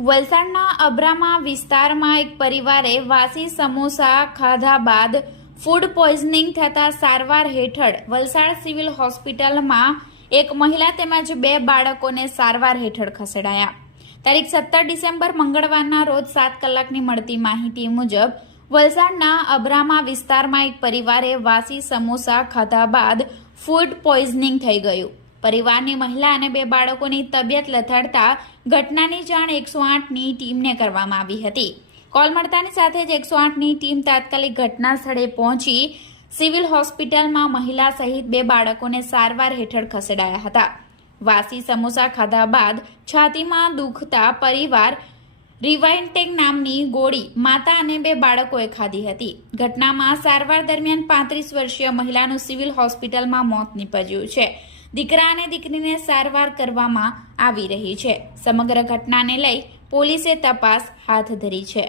વલસાડના અબ્રામા વિસ્તારમાં એક પરિવારે વાસી સમોસા ખાધા બાદ ફૂડ પોઈઝનિંગ થતા સારવાર હેઠળ વલસાડ સિવિલ હોસ્પિટલમાં એક મહિલા તેમજ બે બાળકોને સારવાર હેઠળ ખસેડાયા. તારીખ સત્તર ડિસેમ્બર મંગળવારના રોજ સાત કલાકની મળતી માહિતી મુજબ વલસાડના અબ્રામા વિસ્તારમાં એક પરિવારે વાસી સમોસા ખાધા બાદ ફૂડ પોઈઝનિંગ થઈ ગયું. પરિવારની મહિલા અને બે બાળકોની તબિયત લથડતા ઘટનાની જાણ એકસો આઠની ટીમને કરવામાં આવી હતી. કોલ મળતાની સાથે જ એકસો આઠની ટીમ તાત્કાલિક ઘટના સ્થળે પહોંચી સિવિલ હોસ્પિટલમાં મહિલા સહિત બે બાળકોને સારવાર હેઠળ ખસેડાયા હતા. વાસી સમોસા ખાધા બાદ છાતીમાં દુખતા પરિવાર રિવાઇન્ટેક નામની ગોળી માતા અને બે બાળકોએ ખાધી હતી. ઘટનામાં સારવાર દરમિયાન પાંત્રીસ વર્ષીય મહિલાનું સિવિલ હોસ્પિટલમાં મોત નીપજ્યું છે. દીકરા અને દીકરીને સારવાર કરવામાં આવી રહી છે. સમગ્ર ઘટનાને લઈ પોલીસે તપાસ હાથ ધરી છે.